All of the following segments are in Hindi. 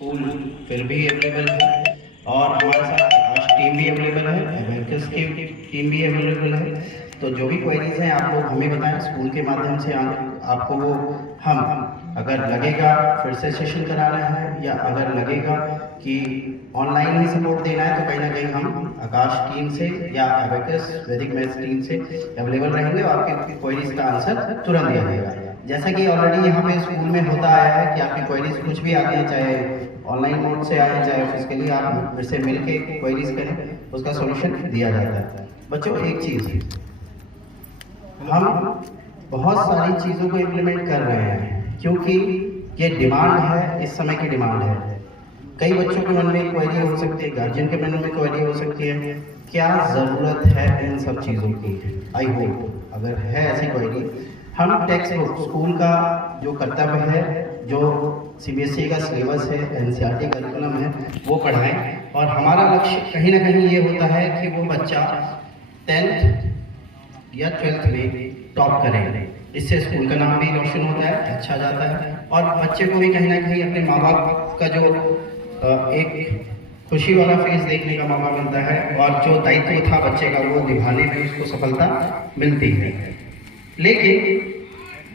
स्कूल फिर भी अवेलेबल है और हमारे साथ आज टीम भी अवेलेबल है, एबेकस की टीम भी अवेलेबल है। तो जो भी क्वेरीज हैं आप लोग हमें बताएं, स्कूल के माध्यम से आपको वो हम अगर लगेगा फिर से सेशन कराना है या अगर लगेगा कि ऑनलाइन ही सपोर्ट देना है तो कहीं ना कहीं हम आकाश टीम से या एबेकस वैदिक मैथ्स टीम से अवेलेबल रहेंगे और आपके क्वेरीज का आंसर तुरंत दिया जाएगा। जैसा कि ऑलरेडी यहाँ पे स्कूल में होता आया है कि आपकी क्वेरीज कुछ भी आती है, चाहे ऑनलाइन मोड से आए चाहे फिजिकली आप फिर से मिल के क्वेरीज करें, उसका सॉल्यूशन दिया जाता है। बच्चों एक चीज़, हम बहुत सारी चीज़ों को इम्प्लीमेंट कर रहे हैं क्योंकि ये डिमांड है, इस समय की डिमांड है। कई बच्चों के मन में क्वेरी हो सकती है, गार्जियन के मन में क्वेरी हो सकती है, क्या ज़रूरत है इन सब चीज़ों की। आई होप अगर है ऐसी क्वेरी, हम टेक्स्ट बुक स्कूल का जो कर्तव्य है, जो सीबीएसई का सिलेबस है, एनसीईआरटी करिकुलम है, वो पढ़ाएं। और हमारा लक्ष्य कहीं ना कहीं ये होता है कि वो बच्चा 10th या 12th में टॉप करे। इससे स्कूल का नाम भी रोशन होता है, अच्छा जाता है और बच्चे को भी कहीं ना कहीं अपने माँ बाप का जो एक खुशी वाला फेस देखने का मौका मिलता है और जो दायित्व था बच्चे का वो निभाने में उसको सफलता मिलती है। लेकिन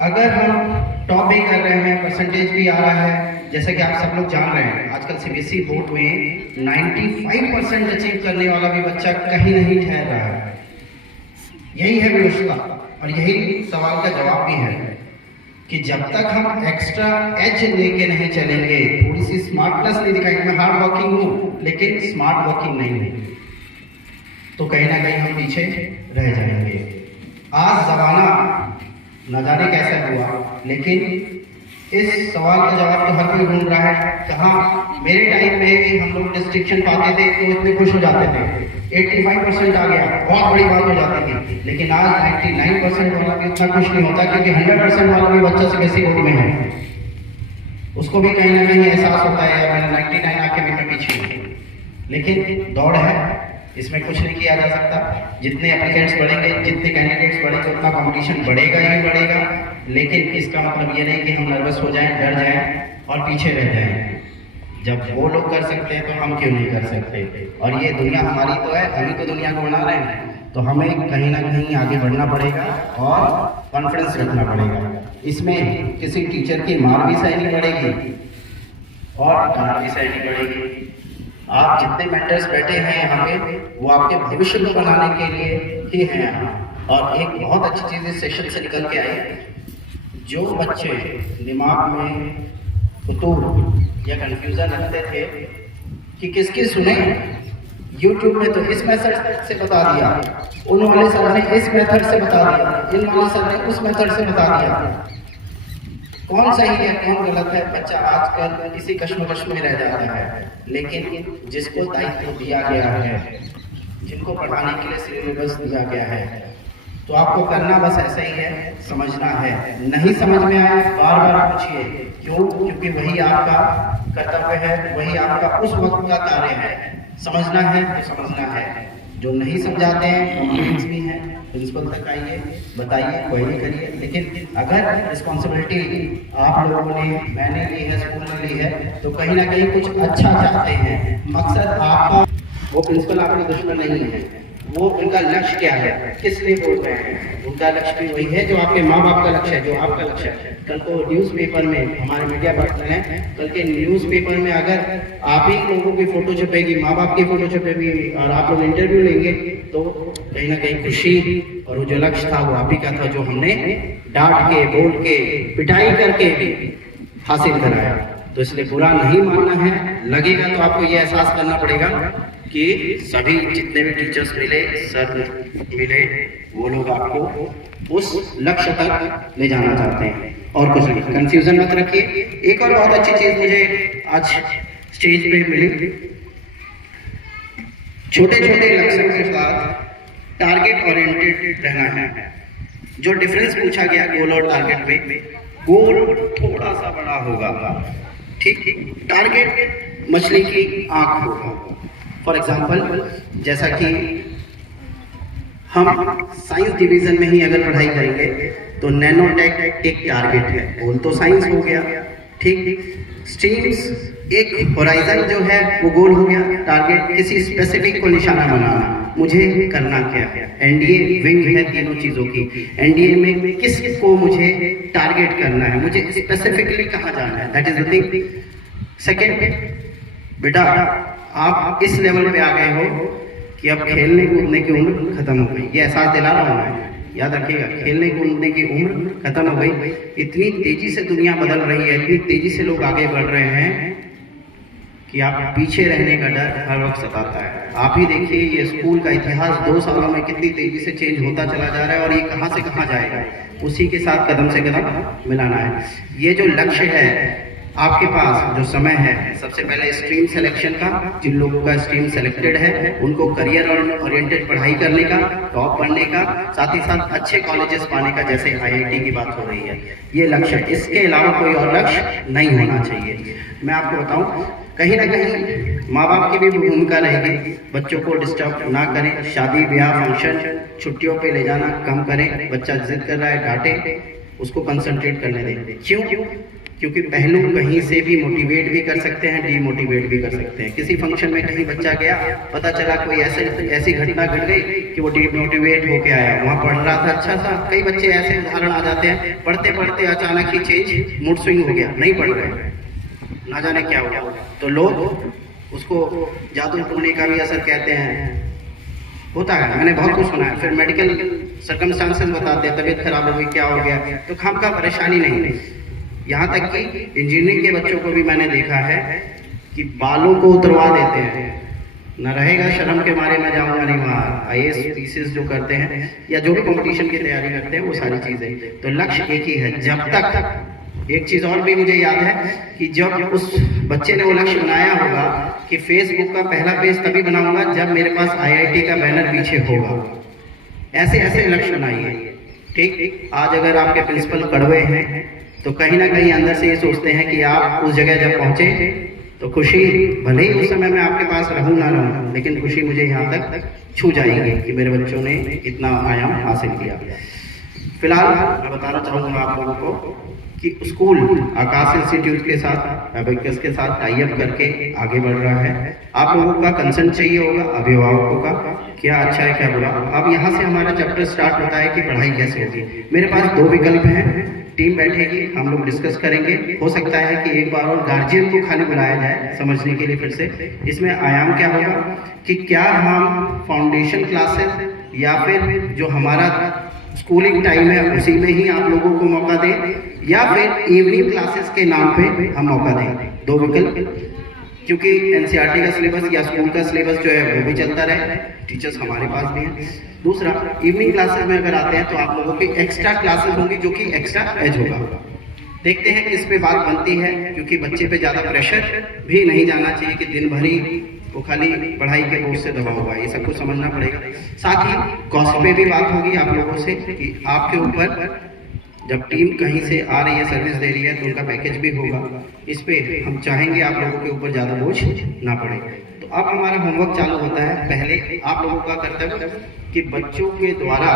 अगर हम टॉप भी कर रहे हैं, परसेंटेज भी आ रहा है, जैसा कि आप सब लोग जान रहे हैं आजकल सीबीएसई बोर्ड में 95% अचीव करने वाला भी बच्चा कहीं नहीं ठहर रहा है। यही है व्यवस्था और यही सवाल का जवाब भी है कि जब तक हम एक्स्ट्रा एज लेके नहीं चलेंगे, थोड़ी सी स्मार्टनेस नहीं दिखाएंगे, मैं हार्ड वर्किंग हूँ लेकिन स्मार्ट वर्किंग नहीं है, तो कहीं ना कहीं हम पीछे रह जाएंगे। आज जमाना न जाने कैसा हुआ, लेकिन इस सवाल का जवाब तो हर कोई ढूंढ रहा है। कहाँ मेरे टाइम में भी हम लोग डिस्ट्रिक्शन पाते थे तो इतने खुश हो जाते थे, 85% आ गया बहुत बड़ी बात हो जाती थी। लेकिन आज 99% वाला भी उतना खुश नहीं होता क्योंकि 100% वाला भी बच्चा सीबीएसई बोर्ड में है, उसको भी कहीं ना कहीं एहसास होता है यार मैंने 99 आके भी मैं पीछे हूँ। लेकिन दौड़ है, इसमें कुछ नहीं किया जा सकता। जितने एप्लीकेंट्स बढ़ेंगे, जितने कैंडिडेट्स बढ़ेंगे, उतना कंपटीशन बढ़ेगा ही बढ़ेगा। लेकिन इसका मतलब ये नहीं कि हम नर्वस हो जाएं, डर जाएं और पीछे रह जाएं। जब वो लोग कर सकते हैं तो हम क्यों नहीं कर सकते। और ये दुनिया हमारी तो है, हम ही तो दुनिया को बना रहे हैं, तो हमें कहीं ना कहीं आगे बढ़ना पड़ेगा और कॉन्फिडेंस रखना पड़ेगा। इसमें किसी टीचर की मार भी सहनी पड़ेगी और डांट भी सहनी पड़ेगी। आप जितने मेंटर्स बैठे हैं यहाँ पे, वो आपके भविष्य को बनाने के लिए ही हैं यहाँ। और एक बहुत अच्छी चीज़ इस सेशन से निकल के आई, जो बच्चे दिमाग में फतूर या कंफ्यूजन रखते थे कि किसकी सुने, यूट्यूब में तो इस मेथड से बता दिया, उन वाले सर ने इस मेथड से बता दिया, इन वाले सर ने उस मेथड से बता दिया, कौन सही है कौन गलत है, बच्चा आजकल इसी कश्मकश में रह जाता है। लेकिन जिसको दायित्व दिया गया है, जिनको पढ़ाने के लिए सिलेबस दिया गया है, तो आपको करना बस ऐसा ही है, समझना है। नहीं समझ में आए बार बार पूछिए, क्यों? क्योंकि वही आपका कर्तव्य है, वही आपका उस वक्त का कार्य है। समझना है तो समझना है। जो नहीं समझाते हैं कॉन्फ्रेंस भी है, प्रिंसिपल तक आइए, बताइए, क्वेरी करिए। लेकिन अगर रिस्पॉन्सिबिलिटी आप लोगों ने, मैंने ली है, स्कूल ने ली है, तो कहीं ना कहीं कुछ अच्छा चाहते हैं, मकसद आपका, वो प्रिंसिपल आपके दुश्मन नहीं है, वो उनका लक्ष्य क्या है, किस लिए बोल रहे हैं, उनका लक्ष्य भी वही है जो आपके माँ बाप का लक्ष्य है, जो आपका लक्ष्य है। कल को न्यूज़पेपर में, हमारे मीडिया पार्टनर हैं, कल के न्यूज़पेपर में अगर आप ही लोगों की फोटो छपेगी, माँ बाप की फोटो छपेगी और आप लोग इंटरव्यू लेंगे, तो कहीं ना कहीं खुशी और वो जो लक्ष्य था वो आप ही का था, जो हमने डांट के, बोल के, पिटाई करके हासिल कराया। तो इसलिए बुरा नहीं मानना है, लगेगा तो आपको ये एहसास करना पड़ेगा कि सभी जितने भी टीचर्स मिले, सर मिले, वो लोग आपको उस लक्ष्य तक ले जाना चाहते हैं और कुछ नहीं। कंफ्यूजन मत रखिए। एक और बहुत अच्छी चीज मुझे आज स्टेज पे मिली, छोटे छोटे लक्ष्यों के साथ टारगेट ओरिएंटेड रहना है। जो डिफरेंस पूछा गया गोल और टारगेट में, गोल थोड़ा सा बड़ा होगा, ठीक, टारगेट मछली की आंख होगा। फॉर एग्जाम्पल, जैसा कि हम साइंस डिवीजन में ही अगर पढ़ाई करेंगे तो नैनोटेक एक टारगेट है, गोल तो साइंस हो गया, ठीक। स्ट्रीम्स एक होराइजन जो है वो गोल हो गया, टारगेट किसी स्पेसिफिक को निशाना बनाना, मुझे करना क्या है। एनडीए विंग है तीनों चीजों की। एनडीए में किस को मुझे टारगेट करना है, मुझे स्पेसिफिकली कहाँ जाना है, that is the thing. Second, बेटा आप इस लेवल पे आ गए हो कि अब खेलने कूदने की उम्र खत्म हो गई, ये एहसास दिला रहा हूँ मैं, याद रखिएगा, खेलने कूदने की उम्र खत्म हो गई। इतनी तेजी से दुनिया बदल रही है, इतनी तेजी से लोग आगे बढ़ रहे हैं कि आप पीछे रहने का डर हर वक्त सताता है। आप ही देखिए ये स्कूल का इतिहास 2 सालों में कितनी तेजी से चेंज होता चला जा रहा है और ये कहाँ से कहाँ जाएगा, उसी के साथ कदम से कदम मिलाना है। ये जो लक्ष्य है आपके पास, जो समय है, सबसे पहले स्ट्रीम सिलेक्शन का, जिन लोगों का स्ट्रीम सेलेक्टेड है उनको करियर ओरिएंटेड पढ़ाई करने का, टॉप बनने का, साथ ही साथ अच्छे कॉलेजेस पाने का, जैसे आईआईटी की बात हो रही है, ये लक्ष्य है। इसके अलावा कोई और लक्ष्य नहीं होना चाहिए। मैं आपको बताऊं, कहीं ना कहीं माँ बाप की भी भूमिका रहेगी, बच्चों को डिस्टर्ब ना करें, शादी ब्याह फंक्शन छुट्टियों पे ले जाना कम करें, बच्चा जिद कर रहा है डांटे, उसको कंसंट्रेट करने दें। क्यों? क्योंकि पहलू कहीं से भी मोटिवेट भी कर सकते हैं, डीमोटिवेट भी कर सकते हैं। किसी फंक्शन में कहीं बच्चा गया, पता चला कोई ऐसी घटना घट गई कि वो डीमोटिवेट होके आया, वहाँ पढ़ रहा था अच्छा था। कई बच्चे ऐसे उदाहरण आ जाते हैं, पढ़ते पढ़ते अचानक ही चेंज, मूड स्विंग हो गया, नहीं पढ़ रहे, ना जाने क्या हुआ, तो लोग उसको जादू टोने का भी असर कहते हैं, होता है, मैंने बहुत कुछ सुना है। फिर मेडिकल सर्कमस्टांसेस बताते हैं, तबीयत खराब हो गई, क्या हो गया, तो खामखा परेशानी नहीं। यहाँ तक कि इंजीनियरिंग के बच्चों को भी मैंने देखा है कि बालों को उतरवा देते हैं, न रहेगा शर्म के मारे मैं जाऊंगा नहीं वहाँ। आईएएस पीसीएस जो करते हैं या जो भी कंपटीशन की तैयारी करते हैं, वो सारी चीजें, तो लक्ष्य एक ही है। जब तक एक चीज और भी मुझे याद है कि जब उस बच्चे ने वो लक्ष्य बनाया होगा कि फेसबुक का पहला पेज तभी बनाऊंगा जब मेरे पास आईआईटी का बैनर पीछे होगा, ऐसे ऐसे लक्ष्य बनाइए। ठीक, आज अगर आपके प्रिंसिपल कड़वे हैं तो कहीं ना कहीं अंदर से ये सोचते हैं कि आप उस जगह जब पहुंचे तो खुशी, भले ही उस समय मैं आपके पास रहूं ना रहूं, लेकिन खुशी मुझे यहाँ तक छू जाएगी कि मेरे बच्चों ने इतना आयाम हासिल किया। फिलहाल मैं बताना चाहूँगा आप लोगों को कि स्कूल आकाश इंस्टीट्यूट के साथ, अबेकस के साथ टाई अप करके आगे बढ़ रहा है। आप लोगों का कंसर्न चाहिए होगा, अभिभावकों का, क्या अच्छा है क्या बुरा। अब यहाँ से हमारा चैप्टर स्टार्ट होता है कि पढ़ाई कैसे होगी। मेरे पास 2 विकल्प हैं, टीम बैठेगी, हम लोग डिस्कस करेंगे। हो सकता है कि एक बार और गार्जियन को खाली बुलाया जाए समझने के लिए फिर से। इसमें आयाम क्या होगा कि क्या हम फाउंडेशन क्लासेस या फिर जो हमारा स्कूलिंग टाइम है उसी में ही आप लोगों को मौका दें, या फिर इवनिंग क्लासेस के नाम पे हम मौका दें। 2 विकल्प, क्योंकि एनसीईआरटी का सिलेबस या स्कूल का सिलेबस जो है वो भी चलता रहे, टीचर्स हमारे पास भी हैं। दूसरा, इवनिंग क्लासेस में अगर आते हैं तो आप लोगों की एक्स्ट्रा क्लासेस होंगी जो कि एक्स्ट्रा एज होगा। देखते हैं कि इस पे बात बनती है, क्योंकि बच्चे पे ज्यादा प्रेशर भी नहीं जाना चाहिए कि दिन भर ही वो खाली पढ़ाई के बोझ से दबा हुआ है, ये सब कुछ समझना पड़ेगा। साथ ही कॉस्ट पे भी बात होगी आप लोगों से कि आपके ऊपर जब टीम कहीं से आ रही है, सर्विस दे रही है, तो उनका पैकेज भी होगा। इस पे हम चाहेंगे आप लोगों के ऊपर ज्यादा बोझ ना पड़े। तो अब हमारा होमवर्क चालू होता है। पहले आप लोगों का कर्तव्य कि बच्चों के द्वारा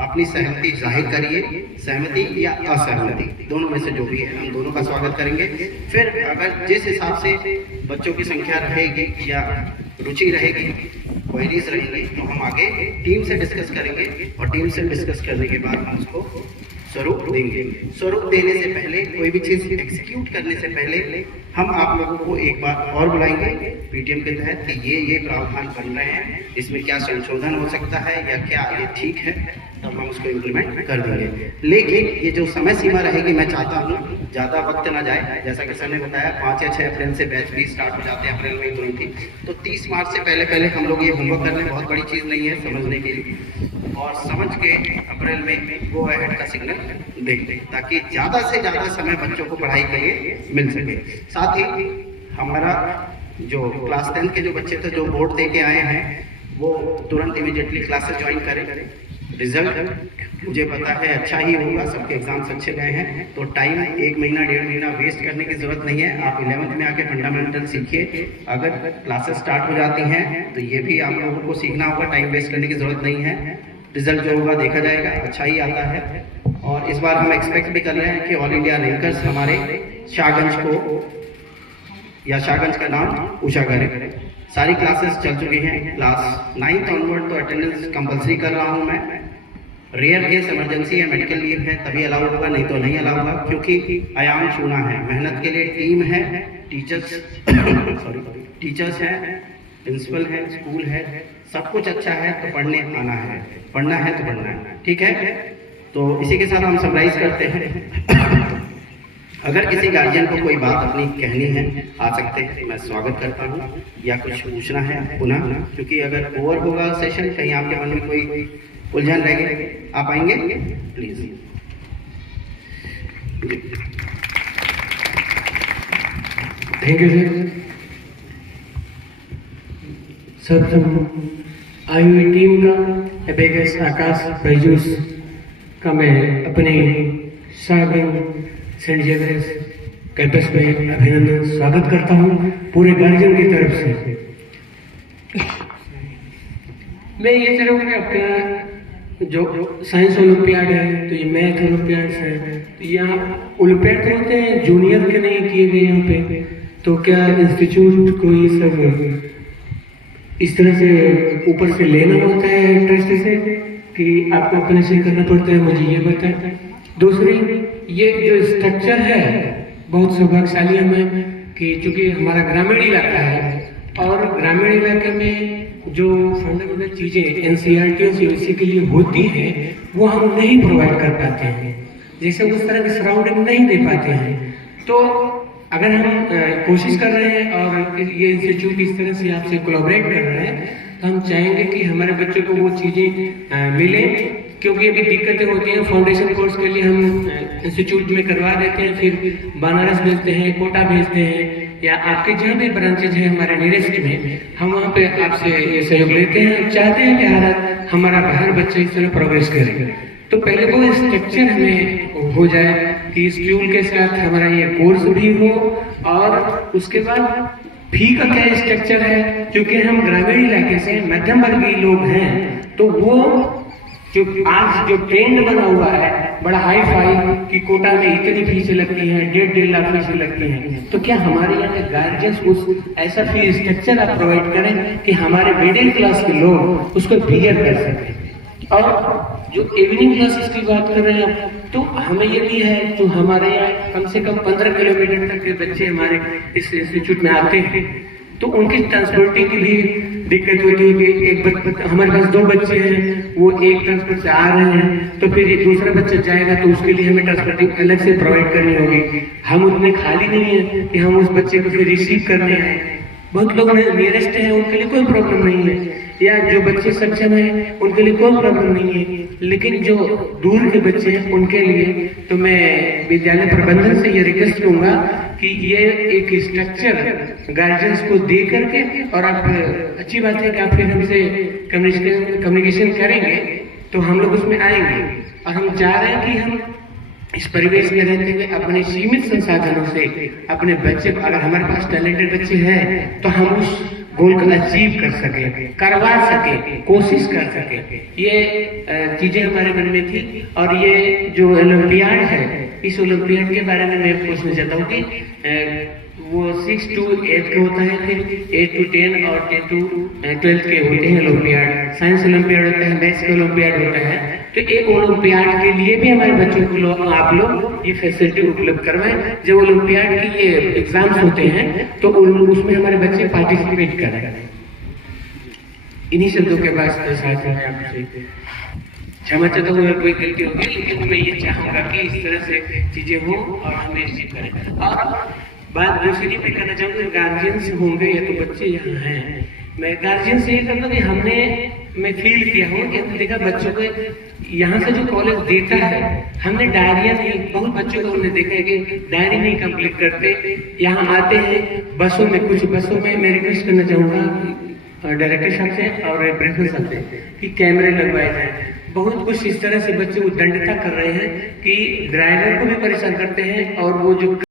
अपनी सहमति जाहिर करिए, सहमति या असहमति दोनों में से जो भी है, हम दोनों का स्वागत करेंगे। फिर अगर जिस हिसाब से बच्चों की संख्या रहेगी या रुचि रहेगी, क्वेरीज रहेंगी, तो हम आगे टीम से डिस्कस करेंगे और टीम से डिस्कस करने के बाद हम उसको स्वरूप देंगे। स्वरूप देने से पहले, कोई भी चीज एग्जीक्यूट करने से पहले हम आप लोगों को एक बार और बुलाएंगे पीटीएम के तहत कि ये प्रावधान बन रहे हैं, इसमें क्या संशोधन हो सकता है या क्या ये ठीक है, तब हम उसको इम्प्लीमेंट कर देंगे। लेकिन ये जो समय सीमा रहेगी, मैं चाहता हूँ ज़्यादा वक्त ना जाए। जैसा कि सर ने बताया 5 या 6 अप्रैल से बैच भी स्टार्ट हो जाते हैं, अप्रैल में ही तुरंत ही, तो 30 मार्च से पहले हम लोग ये होमवर्क कर लें। बहुत बड़ी चीज़ नहीं है समझने के लिए, और समझ के अप्रैल में गो अहेड का सिग्नल दें, ताकि ज़्यादा से ज़्यादा समय बच्चों को पढ़ाई के लिए मिल सके। साथ ही हमारा जो क्लास 10 के जो बच्चे थे जो बोर्ड दे के आए हैं, वो तुरंत इमीडिएटली क्लासेस ज्वाइन करें। रिजल्ट मुझे पता है अच्छा ही होगा, सबके एग्जाम्स अच्छे गए हैं, तो टाइम 1 महीना 1.5 महीना वेस्ट करने की जरूरत नहीं है। आप 11th में आके फंडामेंटल सीखिए। अगर क्लासेस स्टार्ट हो जाती हैं तो ये भी आप लोगों को सीखना होगा, टाइम वेस्ट करने की जरूरत नहीं है। रिजल्ट जो होगा देखा जाएगा, अच्छा ही आता है। और इस बार हम एक्सपेक्ट भी कर रहे हैं कि ऑल इंडिया रैंकर्स हमारे शाहगंज को याशागंज का नाम उषागर है। सारी क्लासेस चल चुकी हैं। क्लास 9th ऑनवर्ड तो अटेंडेंस कंपलसरी कर रहा हूं मैं। रेयर केस इमरजेंसी या मेडिकल लीव है तभी अलाउ होगा, नहीं तो नहीं अलाउ होगा, क्योंकि आयाम चुना है। मेहनत के लिए टीम है, टीचर्स हैं, प्रिंसिपल है, स्कूल है, सब कुछ अच्छा है, तो पढ़ने आना है, पढ़ना है तो पढ़ना है, ठीक है। तो इसी के साथ हम समराइज करते हैं। अगर किसी गार्जियन को कोई बात अपनी कहनी है आ सकते हैं, मैं स्वागत करता हूँ, या कुछ पूछना है पुनः, क्योंकि अगर ओवर होगा सेशन, कहीं आपके मन में कोई उलझन रहेगी, आप आएंगे प्लीज। Thank you sir. सब आई हुई टीम का, एबेकस, आकाश, बैजूस का मैं अपने शाहगंज सेंट जेवियर्स कैंपस में अभिनंदन स्वागत करता हूँ पूरे गार्जियन की तरफ से। मैं ये चाहूँगा कि आपका जो साइंस ओलंपियाड है, तो ये मैथ ओलंपियाड है, तो यहाँ ओलंपियाड तो होते हैं, जूनियर के नहीं किए गए यहाँ पे, तो क्या इंस्टीट्यूट को ये सब इस तरह से ऊपर से लेना होता है ट्रस्ट से, कि आपको अपने से करना पड़ता है, मुझे ये बताएं। दूसरी, ये जो स्ट्रक्चर है, बहुत सौभाग्यशाली हमें कि चूंकि हमारा ग्रामीण इलाका है, और ग्रामीण इलाके में जो फंडामेंटल चीजें एनसीईआरटी और सीबीएसई के लिए होती है वो हम नहीं प्रोवाइड कर पाते हैं, जैसे उस तरह की सराउंडिंग नहीं दे पाते हैं। तो अगर हम कोशिश कर रहे हैं और ये इंस्टीट्यूट इस तरह से आपसे कोलैबोरेट कर रहे हैं, तो हम चाहेंगे कि हमारे बच्चों को वो चीजें मिले, क्योंकि अभी दिक्कतें होती हैं। फाउंडेशन कोर्स के लिए हम इंस्टीट्यूट में करवा देते हैं, फिर बनारस भेजते हैं, कोटा भेजते हैं, या आपके जहाँ भी ब्रांचेज है हमारे नियरेस्ट में, हम वहाँ पे आपसे ये सहयोग लेते हैं, चाहते हैं कि हमारा बाहर बच्चे इस तरह प्रोग्रेस करें। तो पहले वो स्ट्रक्चर हमें हो जाए कि स्कूल के साथ हमारा ये कोर्स भी हो, और उसके बाद फी का क्या स्ट्रक्चर है, क्योंकि हम ग्रामीण इलाके से मध्यम वर्गीय लोग हैं, तो वो जो आज जो ट्रेंड बना हुआ है बड़ा हाई फाई कि कोटा में इतनी फीसें लगती हैं, 1.5 लाख फीसें लगती हैं, तो क्या हमारे यहाँ के गार्जियंस उस ऐसा फी स्ट्रक्चर आप प्रोवाइड करें कि हमारे मिडिल क्लास के लोग उसको बियर कर सकें। और जो इवनिंग क्लासेस की बात कर रहे हैं, तो हमें ये भी है, तो हमारे यहाँ कम से कम 15 किलोमीटर तक के बच्चे हमारे इस इंस्टीट्यूट में आते हैं, तो उनकी ट्रांसपोर्टिंग की भी दिक्कत होती है कि एक हमारे पास 2 बच्चे हैं, वो एक ट्रांसपोर्ट से आ रहे हैं, तो फिर दूसरा बच्चा जाएगा तो उसके लिए हमें ट्रांसपोर्टिंग अलग से प्रोवाइड करनी होगी। हम उतने खाली नहीं है कि हम उस बच्चे को फिर रिसीव करने आए। बहुत लोग नियरेस्ट हैं, उनके लिए कोई प्रॉब्लम नहीं है, या जो बच्चे सक्षम हैं उनके लिए कोई प्रॉब्लम नहीं है, लेकिन जो दूर के बच्चे हैं उनके लिए तो मैं विद्यालय प्रबंधन से ये रिक्वेस्ट करूंगा कि ये एक स्ट्रक्चर गार्जियंस को दे करके, और आप अच्छी बात है कि आप फिर हमसे कम्युनिकेशन करेंगे तो हम लोग उसमें आएंगे, और हम चाह रहे हैं कि हम इस परिवेश में रहते हुए अपने सीमित संसाधनों से अपने बच्चे को, अगर हमारे पास टैलेंटेड बच्चे हैं तो हम उस गोल को अचीव कर सके, करवा सके, कोशिश कर सके। ये चीजें हमारे मन में थी। और ये जो ओलंपियाड है, इस ओलंपियाड के बारे में मैं पूछना चाहता हूँ कि वो 6 to 8 के होता है, फिर 8 to 10 और 10 to 12 के होते हैं ओलंपियाड। साइंस ओलंपियाड होता है, मैथ्स का ओलंपियाड होता है। तो एक ओलंपियाड के लिए भी हमारे बच्चों को आप लोग ये फैसिलिटी उपलब्ध करवाएं। जब ओलंपियाड की ये एग्जाम्स होते हैं तो उसमें हमारे बच्चे पार्टिसिपेट करें। इन्हीं शब्दों के बाद साथ में आपसे क्षमा चाहता हूँ अगर कोई गलती होगी, लेकिन मैं ये चाहूंगा कि इस तरह से चीजें हो और हमें अचीव करें। और बात दूसरी पे करना चाहूँगा, गार्जियंस होंगे या तो बच्चे यहाँ हैं, मैं गार्जियन से ये करता कि मैं फील किया हूँ कि देखा बच्चों को यहाँ से जो कॉलेज देता है, हमने डायरिया नहीं, बहुत बच्चों को हमने देखा है कि डायरी नहीं कंप्लीट करते, यहाँ आते हैं बसों में, कुछ बसों में मैं रिक्वेस्ट करना चाहूँगा डायरेक्टर साहब से और प्रिंसिपल साहब से कि कैमरे लगवाए जाए। बहुत कुछ इस तरह से बच्चे उद्दंडता कर रहे हैं कि ड्राइवर को भी परेशान करते हैं, और वो जो